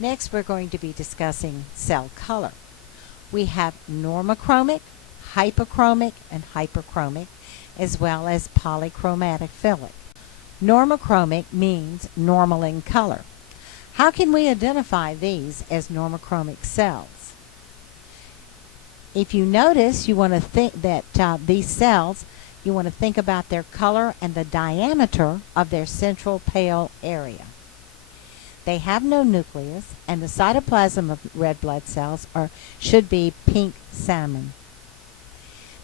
Next, we're going to be discussing cell color. We have normochromic, hypochromic, and hyperchromic, as well as polychromatic philic. Normochromic means normal in color. How can we identify these as normochromic cells? If you notice, you want to think that these cells, you want to think about their color and the diameter of their central pale area. They have no nucleus, and the cytoplasm of red blood cells should be pink salmon.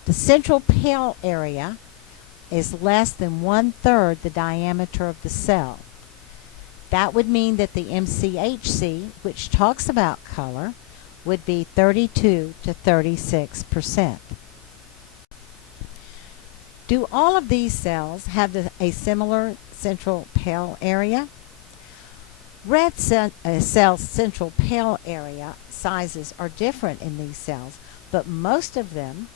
The central pale area is less than 1/3 the diameter of the cell. That would mean that the Mchc, which talks about color, would be 32 to 36%. Do all of these cells have a similar central pale area? Red cell central pale area sizes are different in these cells, but most of them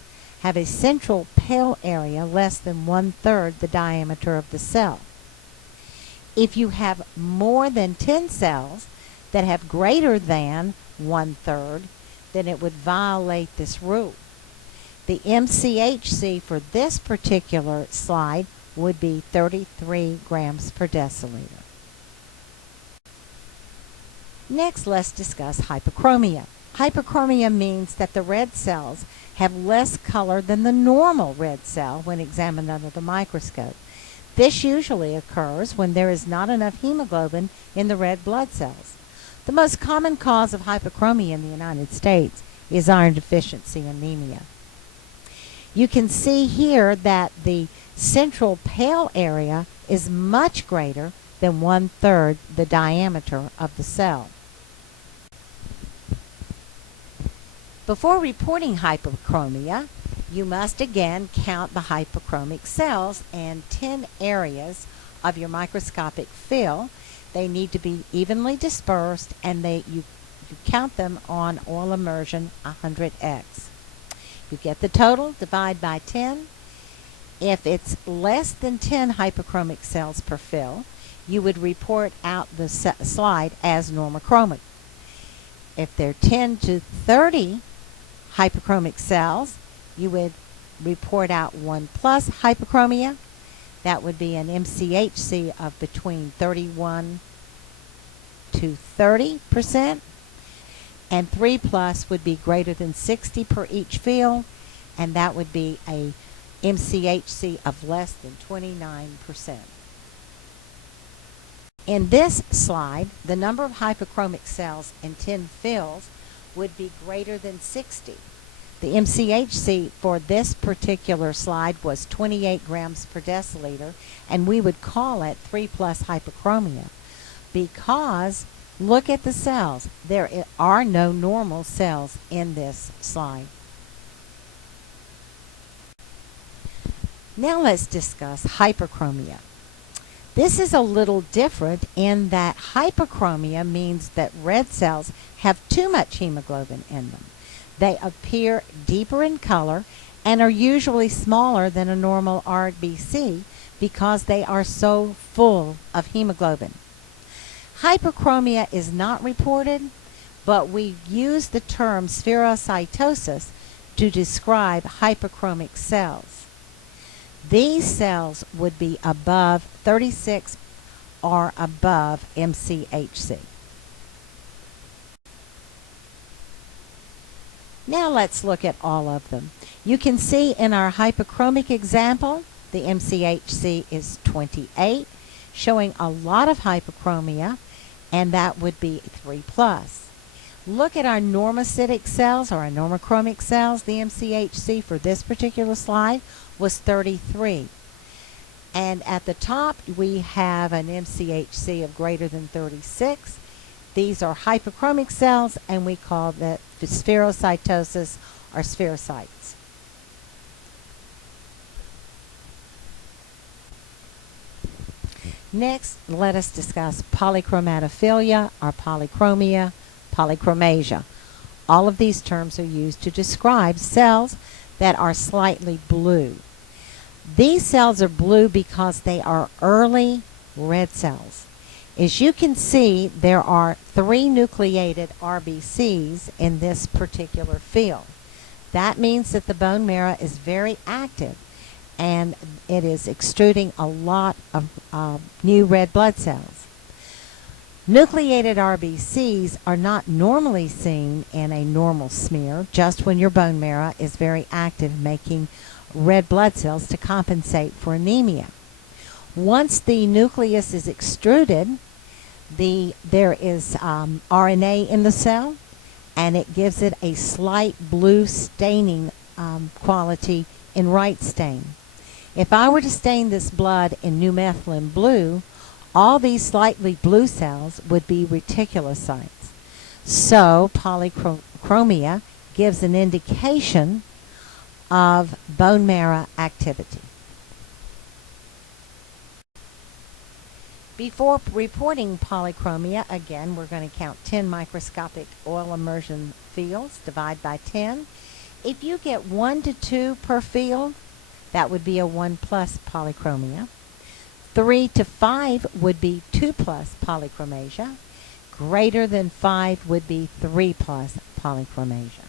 have a central pale area less than 1/3 the diameter of the cell. If you have more than 10 cells that have greater than 1/3, then it would violate this rule. The Mchc for this particular slide would be 33 grams per deciliter. Next, let's discuss hyperchromia. Hyperchromia means that the red cells have less color than the normal red cell when examined under the microscope. This usually occurs when there is not enough hemoglobin in the red blood cells. The most common cause of hyperchromia in the United States is iron deficiency anemia. You can see here that the central pale area is much greater than 1/3 the diameter of the cell. Before reporting hyperchromia, you must again count the hyperchromic cells and 10 areas of your microscopic fill. They need to be evenly dispersed, and you count them on oil immersion 100x. You get the total, divide by 10. If it's less than 10 hyperchromic cells per fill, you would report out the slide as normochromic. If they're 10 to 30 hyperchromic cells, you would report out 1+ hyperchromia. That would be an Mchc of between 31 to 30%, and 3+ would be greater than 60 per each fill, and that would be a Mchc of less than 29%. In this slide, the number of hyperchromic cells in 10 fills would be greater than 60. The Mchc for this particular slide was 28 grams per deciliter, and we would call it 3+ hyperchromia because look at the cells. There are no normal cells in this slide. Now let's discuss hyperchromia. This is a little different in that hyperchromia means that red cells have too much hemoglobin in them. They appear deeper in color and are usually smaller than a normal RBC because they are so full of hemoglobin. Hyperchromia is not reported, but we use the term spherocytosis to describe hyperchromic cells. These cells would be above 36 or above Mchc. Now let's look at all of them. You can see in our hyperchromic example, the Mchc is 28, showing a lot of hyperchromia, and that would be 3+. Look at our normocytic cells or our normochromic cells. The Mchc for this particular slide was 33. And at the top, we have an Mchc of greater than 36. These are hyperchromic cells, and we call that spherocytosis or spherocytes. Next, let us discuss polychromatophilia or polychromia, polychromasia. All of these terms are used to describe cells that are slightly blue. These cells are blue because they are early red cells. As you can see, there are 3 nucleated RBCs in this particular field. That means that the bone marrow is very active and it is extruding a lot of new red blood cells. Nucleated RBCs are not normally seen in a normal smear, just when your bone marrow is very active, making red blood cells to compensate for anemia. Once the nucleus is extruded, there is RNA in the cell, and it gives it a slight blue staining quality in right stain. If I were to stain this blood in new methylene blue, all these slightly blue cells would be reticulocytes. So polychromia gives an indication of bone marrow activity. Before reporting polychromia, again, we're going to count 10 microscopic oil immersion fields, divide by 10. If you get 1 to 2 per field, that would be a 1+ polychromia. 3 to 5 would be 2+ polychromasia. Greater than 5 would be 3+ polychromasia.